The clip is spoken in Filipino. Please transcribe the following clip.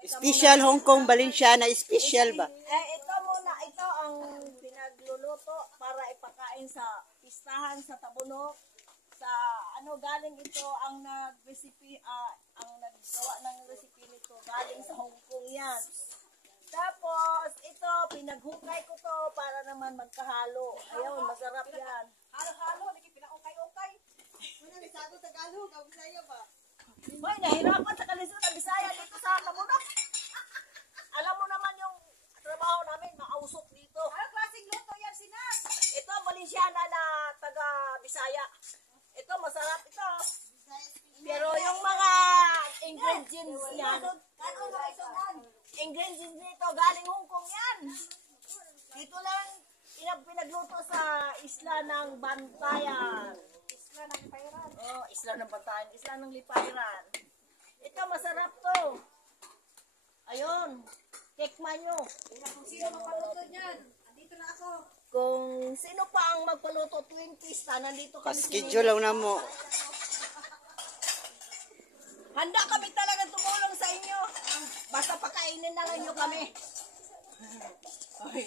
Special Hong Kong Valenciana, special ba? Ito muna, ito ang pinagluluto para ipakain sa pistahan sa Tabunok. Sa ano galing ito ang nag-recipe, ang naggawa ng recipe nito galing sa Hong Kong yan. Tapos ito pinaghukay ko to para naman magkahalo. Ayun, masarap yan. Halo-halo, lagi pinaukay-ukay. Muna lisado Tagalog, ang Bisaya ba? Hoy, nahirapan sa kalisod ang Bisaya dito sa Tabunok. Alam mo naman yung trabaho namin, mausok dito. Anong klaseng luto yan, Sinas? Ito ang Valenciana na taga Bisaya. Ito, masarap ito. Pero yung mga ingredients yan, ingredients nito, galing Hong Kong yan. Dito lang pinagluto sa isla ng Bantayan. Isla ng Liparan. Oh, isla ng Bantayan, isla ng Liparan. Ito, masarap to. Ayun, tikman nyo. Kung sino magpaluto niyan, andito na ako. Kung sino pa ang magpaluto tuwing pista, nandito kami. Paskidyo lang na mo. Handa kami talaga tumulong sa inyo. Basta pakainin na lang nyo kami. Ay.